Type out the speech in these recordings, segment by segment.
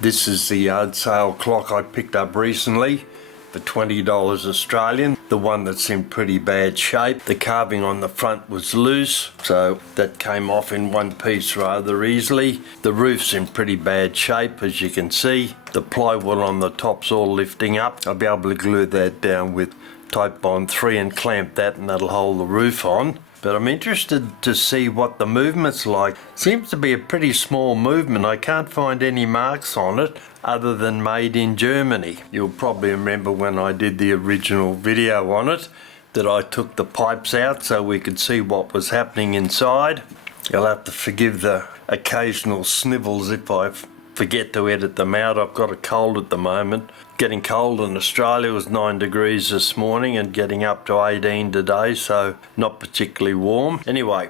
This is the yard sale clock I picked up recently for $20 Australian. The one that's in pretty bad shape. The carving on the front was loose, so that came off in one piece rather easily. The roof's in pretty bad shape, as you can see. The plywood on the top's all lifting up. I'll be able to glue that down with Type Bond 3 and clamp that, and that'll hold the roof on. But I'm interested to see what the movement's like. Seems to be a pretty small movement. I can't find any marks on it other than made in Germany. You'll probably remember when I did the original video on it that I took the pipes out so we could see what was happening inside. You'll have to forgive the occasional snivels if I forget to edit them out. I've got a cold at the moment. Getting cold in Australia. Was 9 degrees this morning and getting up to 18 today, so not particularly warm. Anyway,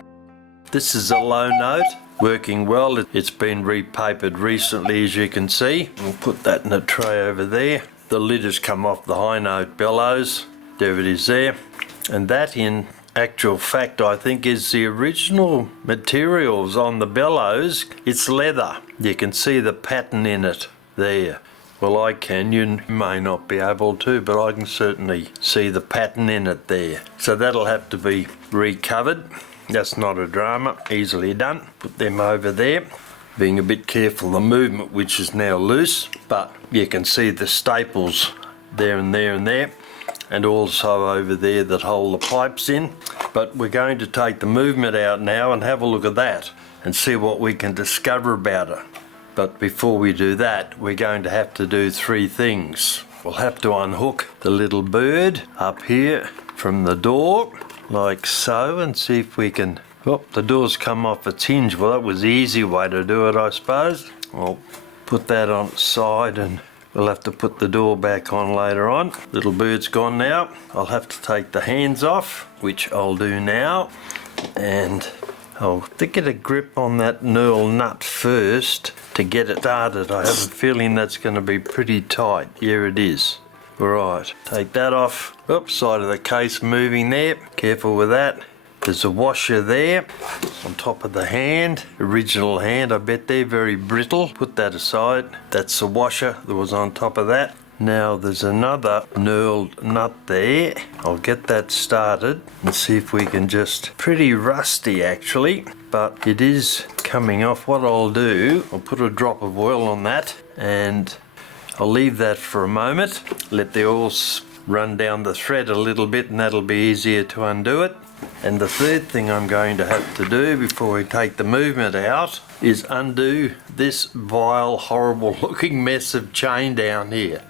this is a low note, working well. It's been repapered recently, as you can see. We'll put that in a tray over there. The lid has come off the high note bellows. There it is there. And that, in actual fact, I think is the original materials on the bellows. It's leather. You can see the pattern in it there. Well, I can. You may not be able to, but I can certainly see the pattern in it there. So that'll have to be recovered. That's not a drama. Easily done. Put them over there. Being a bit careful the movement, which is now loose, but you can see the staples there and there and there, and also over there that hold the pipes in. But we're going to take the movement out now and have a look at that and see what we can discover about it. But before we do that, we're going to have to do 3 things. We'll have to unhook the little bird up here from the door, like so, and see if we can... Oh, the door's come off its hinge. Well, that was the easy way to do it, I suppose. I'll put that on its side and we'll have to put the door back on later on. Little bird's gone now. I'll have to take the hands off, which I'll do now. And I'll have to get a grip on that knurl nut first to get it started. I have a feeling that's going to be pretty tight. Here it is. Right, take that off. Oops, side of the case moving there. Careful with that. There's a washer there on top of the hand. Original hand, I bet they're very brittle. Put that aside. That's the washer that was on top of that. Now there's another knurled nut there. I'll get that started and see if we can just... Pretty rusty actually, but it is coming off. What I'll do, I'll put a drop of oil on that and I'll leave that for a moment. Let the oil run down the thread a little bit and that'll be easier to undo it. And the third thing I'm going to have to do before we take the movement out is undo this vile, horrible looking mess of chain down here.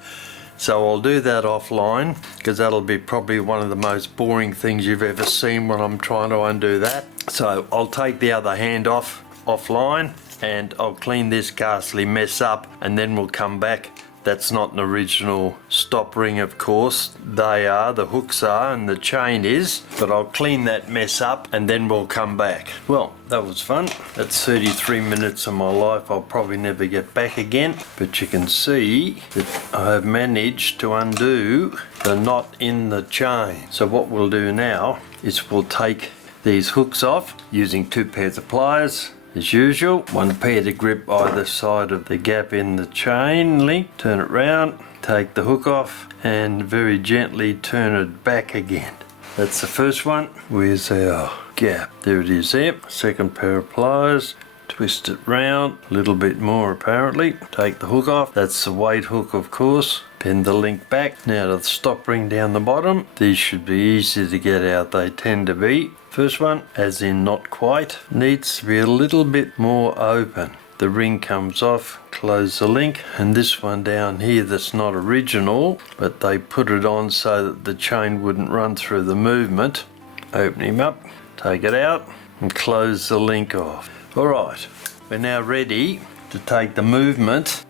So I'll do that offline, because that'll be probably one of the most boring things you've ever seen when I'm trying to undo that. So I'll take the other hand offline and I'll clean this ghastly mess up, and then we'll come back. That's not an original stop ring, of course. They are, the hooks are, and the chain is. But I'll clean that mess up and then we'll come back. Well, that was fun. That's 33 minutes of my life I'll probably never get back again. But you can see that I have managed to undo the knot in the chain. So what we'll do now is we'll take these hooks off using 2 pairs of pliers. As usual, 1 pair to grip either side of the gap in the chain link. Turn it round, take the hook off and very gently turn it back again. That's the first one. Where's our gap? There it is there. Second pair of pliers. Twist it round, a little bit more apparently. Take the hook off. That's the weight hook, of course. Bend the link back. Now to the stop ring down the bottom. These should be easy to get out. They tend to be. First one, as in not quite, needs to be a little bit more open. The ring comes off, close the link, and this one down here that's not original, but they put it on so that the chain wouldn't run through the movement. Open him up, take it out, and close the link off. Alright, we're now ready to take the movement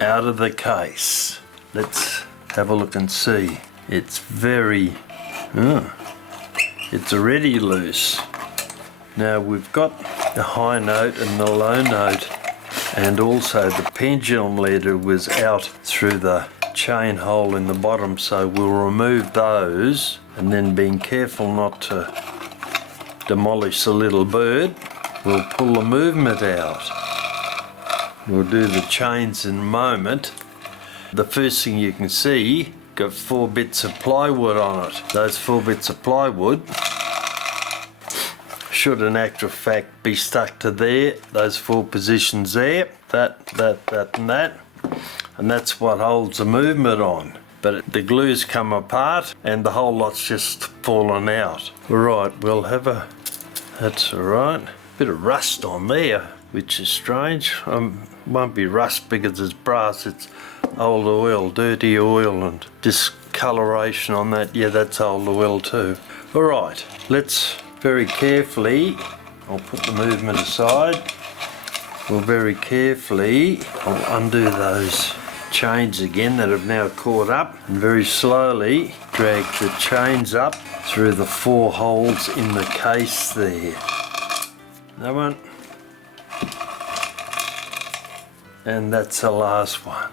out of the case. Let's have a look and see. It's very... it's already loose. Now we've got the high note and the low note, and also the pendulum leader was out through the chain hole in the bottom, so we'll remove those, and then being careful not to demolish the little bird, we'll pull the movement out. We'll do the chains in a moment. The first thing you can see, got 4 bits of plywood on it. Those 4 bits of plywood should in actual fact be stuck to there, those 4 positions there, that and that, and that's what holds the movement on. But the glue's come apart and the whole lot's just fallen out. Alright, we'll have that's alright. Bit of rust on there, which is strange. Won't be rust because it's brass, it's old oil, dirty oil, and discoloration on that. Yeah, that's old oil too. Alright, let's very carefully, I'll put the movement aside. We'll very carefully, I'll undo those chains again that have now caught up, and very slowly drag the chains up through the 4 holes in the case there. That one. And that's the last one.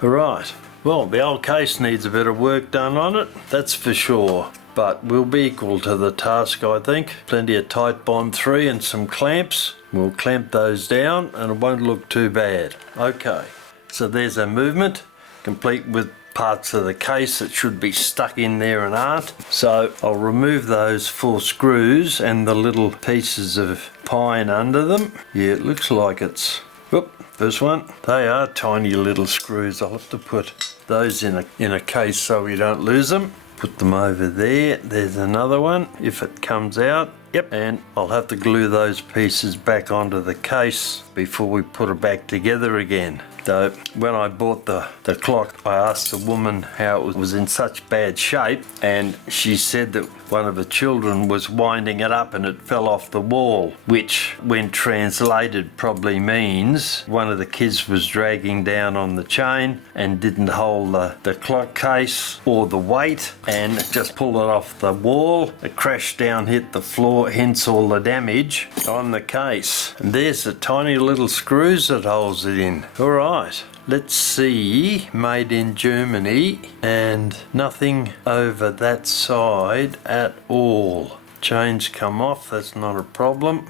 Alright, well, the old case needs a bit of work done on it, that's for sure. But we'll be equal to the task, I think. Plenty of tight bond 3 and some clamps. We'll clamp those down and it won't look too bad. Okay, so there's our movement, complete with parts of the case that should be stuck in there and aren't. So I'll remove those 4 screws and the little pieces of pine under them. Yeah, it looks like it's... Whoop, first one. They are tiny little screws. I'll have to put those in a case so we don't lose them. Put them over there. There's another one if it comes out. Yep, and I'll have to glue those pieces back onto the case before we put it back together again. So when I bought the clock, I asked the woman how it was in such bad shape, and she said that one of the children was winding it up and it fell off the wall, which when translated probably means one of the kids was dragging down on the chain and didn't hold the clock case or the weight and just pulled it off the wall. It crashed down, hit the floor, hence all the damage on the case. And there's the tiny little screws that holds it in. Alright, let's see, made in Germany, and nothing over that side at all. Chains come off, that's not a problem.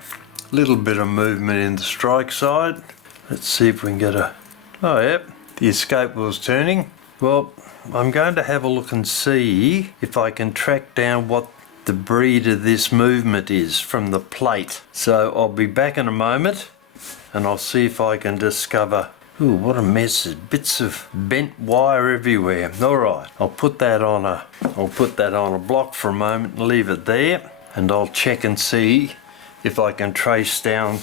Little bit of movement in the strike side. Let's see if we can get a... Oh yep, the escape wheel's turning. Well, I'm going to have a look and see if I can track down what the breed of this movement is from the plate. So I'll be back in a moment and I'll see if I can discover... Ooh, what a mess, there's bits of bent wire everywhere. Alright, I'll put that on a block for a moment and leave it there, and I'll check and see if I can trace down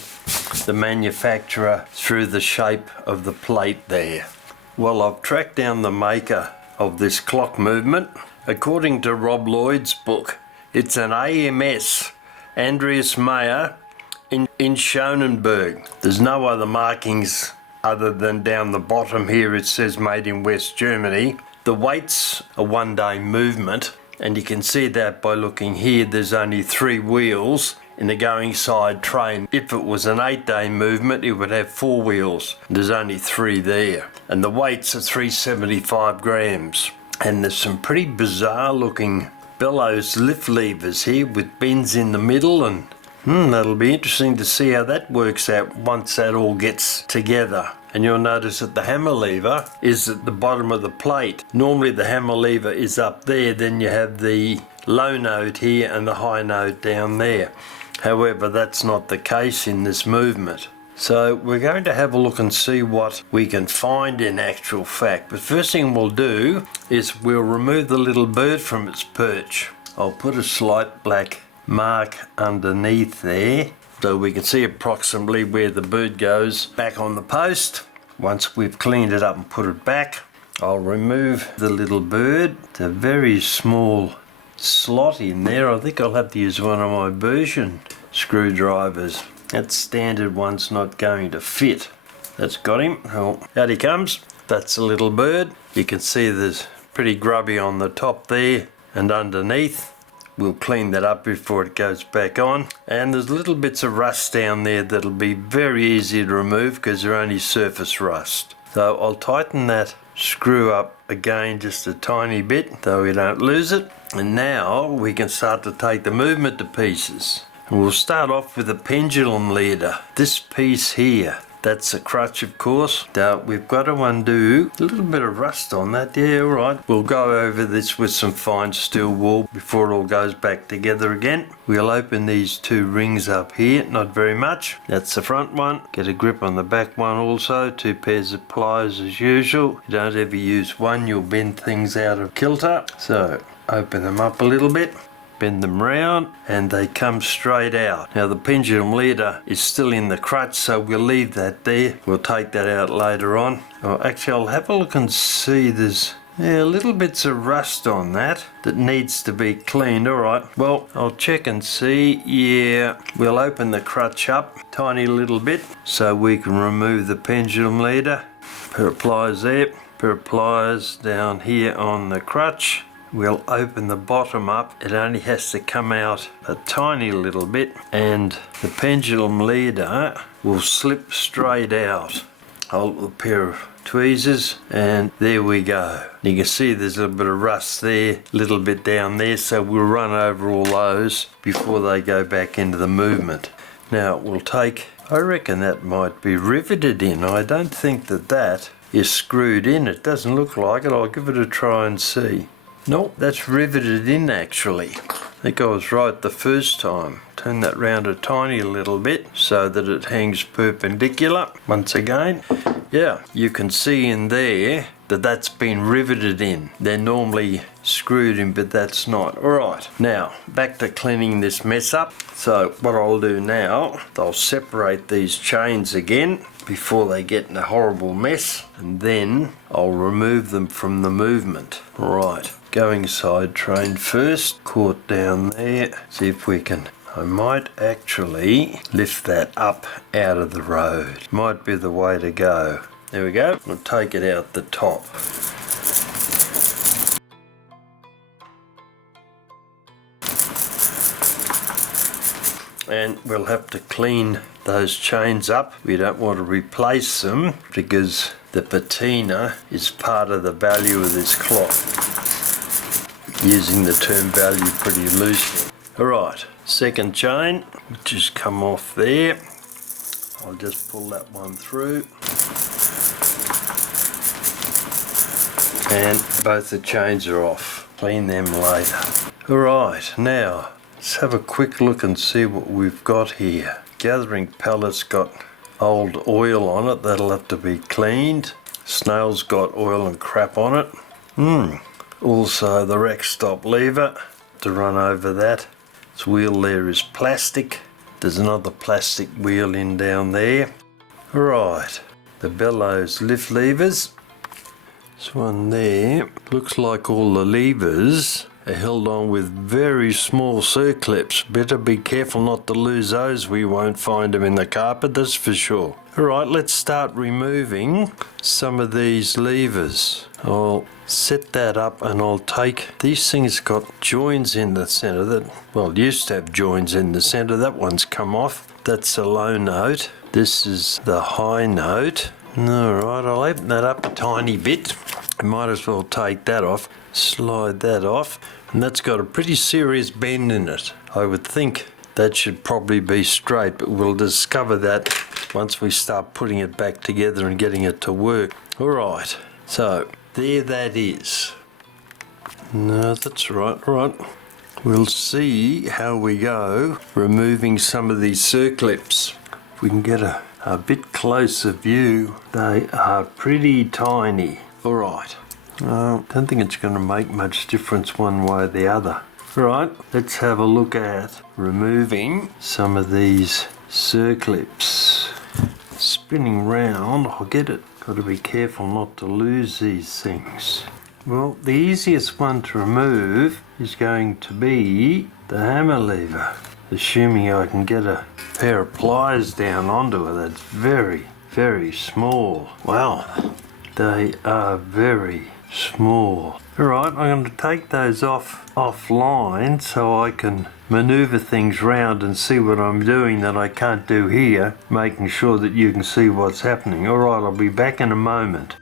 the manufacturer through the shape of the plate there. Well, I've tracked down the maker of this clock movement. According to Rob Lloyd's book, it's an AMS, Andreas Mayer, in Schonenberg. There's no other markings other than down the bottom here it says made in West Germany. The weight's a 1-day movement, and you can see that by looking here. There's only 3 wheels in the going side train. If it was an 8-day movement it would have 4 wheels. There's only 3 there, and the weights are 375 grams. And there's some pretty bizarre looking Bellows Lift Levers here with bends in the middle, and that'll be interesting to see how that works out once that all gets together. And you'll notice that the hammer lever is at the bottom of the plate. Normally the hammer lever is up there, then you have the low node here and the high node down there. However, that's not the case in this movement. So we're going to have a look and see what we can find in actual fact. But first thing we'll do is we'll remove the little bird from its perch. I'll put a slight black mark underneath there so we can see approximately where the bird goes back on the post. Once we've cleaned it up and put it back, I'll remove the little bird. It's a very small slot in there. I think I'll have to use one of my version screwdrivers. That standard one's not going to fit. That's got him. Oh, out he comes. That's a little bird. You can see there's pretty grubby on the top there and underneath. We'll clean that up before it goes back on. And there's little bits of rust down there that'll be very easy to remove because they're only surface rust. So I'll tighten that screw up again just a tiny bit so we don't lose it. And now we can start to take the movement to pieces. And we'll start off with the Pendulum Leader. This piece here, That's the crutch, of course. Now we've got to undo a little bit of rust on that. Yeah, all right. We'll go over this with some fine steel wool before it all goes back together again. We'll open these two rings up here, not very much. That's the front one. Get a grip on the back one also. 2 pairs of pliers as usual. You don't ever use one, you'll bend things out of kilter. So open them up a little bit. Bend them round and they come straight out. Now the pendulum leader is still in the crutch, so we'll leave that there. We'll take that out later on. Oh, actually I'll have a look and see there's little bits of rust on that needs to be cleaned. Alright, well I'll check and see. Yeah, we'll open the crutch up tiny little bit so we can remove the pendulum leader. Pair of pliers there, pair of pliers down here on the crutch. We'll open the bottom up. It only has to come out a tiny little bit and the pendulum leader will slip straight out. Hold a pair of tweezers and there we go. You can see there's a little bit of rust there, a little bit down there, so we'll run over all those before they go back into the movement. Now we'll take, I reckon that might be riveted in. I don't think that is screwed in. It doesn't look like it. I'll give it a try and see. Nope, that's riveted in actually. I think I was right the first time. Turn that round a tiny little bit so that it hangs perpendicular. Once again, yeah, you can see in there that that's been riveted in. They're normally screwed in, but that's not. Alright, now back to cleaning this mess up. So what I'll do now, I'll separate these chains again before they get in a horrible mess, and then I'll remove them from the movement. Right, going side train first, caught down there. See if we can, I might actually lift that up out of the road. Might be the way to go. There we go. We'll take it out the top. And we'll have to clean those chains up. We don't want to replace them because the patina is part of the value of this cloth. Using the term value pretty loosely. Alright, second chain, which has come off there. I'll just pull that one through. And both the chains are off. Clean them later. Alright, now let's have a quick look and see what we've got here. Gathering pallet's got old oil on it, that'll have to be cleaned. Snail's got oil and crap on it. Also the rack stop lever, to run over that. This wheel there is plastic. There's another plastic wheel in down there. Alright, the Bellows Lift Levers. This one there, looks like all the levers are held on with very small circlips. Better be careful not to lose those. We won't find them in the carpet, that's for sure. Alright, let's start removing some of these levers. I'll set that up and I'll take, these things got joins in the center that, well, used to have joins in the center. That one's come off. That's a low note. This is the high note. Alright, I'll open that up a tiny bit. I might as well take that off, slide that off, and that's got a pretty serious bend in it. I would think that should probably be straight, but we'll discover that once we start putting it back together and getting it to work. Alright, so there that is. No, that's right, right. We'll see how we go removing some of these circlips. If we can get a bit closer view, they are pretty tiny. Alright, don't think it's going to make much difference one way or the other. Alright, let's have a look at removing some of these circlips. Spinning round, I'll get it. Got to be careful not to lose these things. Well, the easiest one to remove is going to be the hammer lever. Assuming I can get a pair of pliers down onto it. That's very, very small. Wow, they are very small. Alright, I'm going to take those offline so I can maneuver things round and see what I'm doing that I can't do here, making sure that you can see what's happening. Alright, I'll be back in a moment.